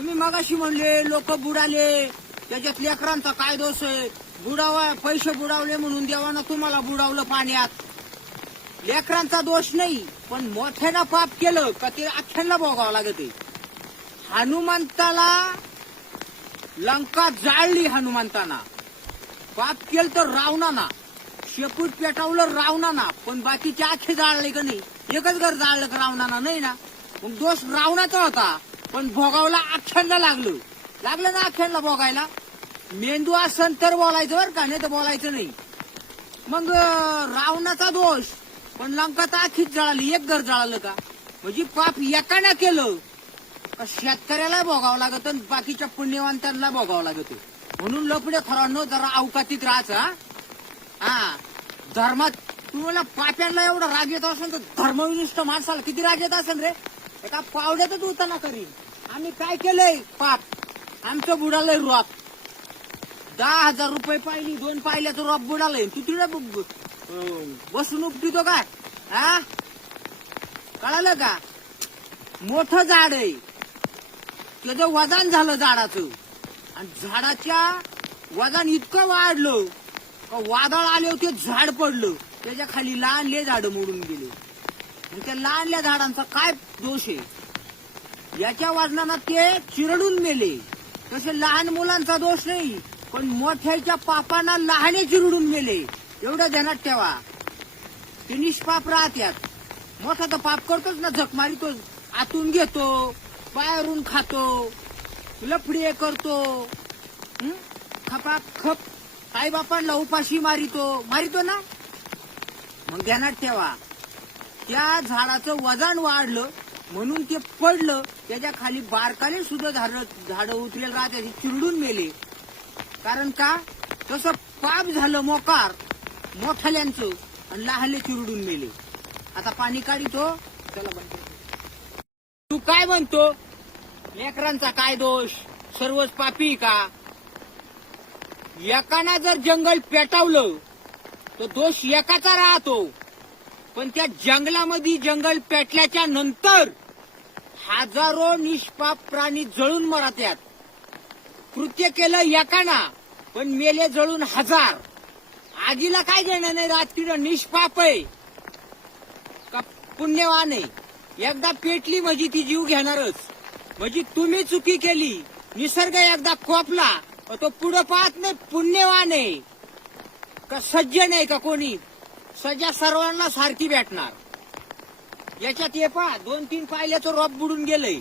तुम्ही मगाशी म्हणले लोक बुडाले, त्याच्यात लेकरांचा काय दोष आहे? बुडावा पैसे बुडावले म्हणून देवानं तुम्हाला बुडावलं पाण्यात. लेकरांचा दोष नाही, पण मोठ्यानं पाप केलं का ते अख्ख्यांना भोगावं लागते. हनुमंताला लंका जाळली, हनुमंताना पाप केलं तर रावणाना, शेपूट पेटावलं रावणाना, पण बाकीचे आखे जाळले का नाही? एकच घर जाळलं का रावणाना? नाही ना. मग दोष रावणाचा होता, पण भोगावला अख्ख्यांना लागलं ना अख्ख्यांना भोगायला. मेंदू असन तर बोलायचं बरं का, नाही तर बोलायचं नाही. मग रावणाचा दोष, पण लंका तर आखीच जळाली, एक घर जळालं का? म्हणजे पाप एकानं केलं का शेतकऱ्याला भोगावं लागत आणि बाकीच्या पुण्यवंतांना भोगावं लागत. म्हणून लपडे खरांनो जरा अवकातीत राहायचं. हा धर्मात तुम्हाला पाप्यांना एवढा राग येत असेल तर धर्मविनिष्ठ माणसाला किती राग येत असेल रे? एका पावड्यातच उताना करीन. आम्ही काय केलंय पाप? आमचं बुडालंय रॉप. 10,000 रुपये पाहिली, 2 पाहिल्याचं रॉप बुडालंय. तू तिथे बसून उपटितो काय? हा कळालं का? मोठं झाड आहे, त्याचं वजन झालं झाडाचं, आणि झाडाच्या वजन इतकं वाढलं का वादळ आले होते, झाड पडलं, त्याच्या खाली लहानले झाड मोडून गेले. मग त्या लहानल्या झाडांचा काय दोष आहे? याच्या वजनानं ते चिरडून मेले. तसे लहान मुलांचा दोष नाही, पण मोठ्याच्या पापांना लहाने चिरडून मेले. एवढं ध्यानात ठेवा. ते निष्पाप राहत्यात. मोठा तर पाप करतोच ना, झक मारितो, आतून घेतो, बाहेरून खातो, लफडे करतो, खपाखप आई बापांना उपाशी मारितो ना. मग ध्यानात ठेवा, त्या झाडाचं वजन वाढलं म्हणून ते पडलं, त्याच्या खाली बारकाले सुद्धा झाड उतरेल राहते, चिरडून मेले. कारण का? तसं पाप झालं मोकार मोठाल्यांचं, आणि लहानले चिरडून मेले. आता पाणी काढितो, चला बंद. तू काय म्हणतो? लेकरांचा काय दोष? सर्वच पापी का? एकाना जर जंगल पेटावलं तर दोष एकाचा राहतो, पण त्या जंगलामध्ये जंगल पेटल्याच्या नंतर हजारो निष्पाप प्राणी जळून मरत्यात. कृत्य केलं एकाना, पण मेले जळून 1000. आगीला काय घेणं नाही, रात्री निष्पाप आहे का पुण्यवान आहे? एकदा पेटली म्हणजे ती जीव घेणारच. म्हणजे तुम्ही चुकी केली, निसर्ग एकदा कोपला तो पुढे पाहत नाही. पुण्यवान आहे का सज्जन आहे का कोणी? सजा सर्वांना सारखी भेटणार. याच्यात हे पहा, 2-3 पायल्याचं रॉप बुडून गेलंय.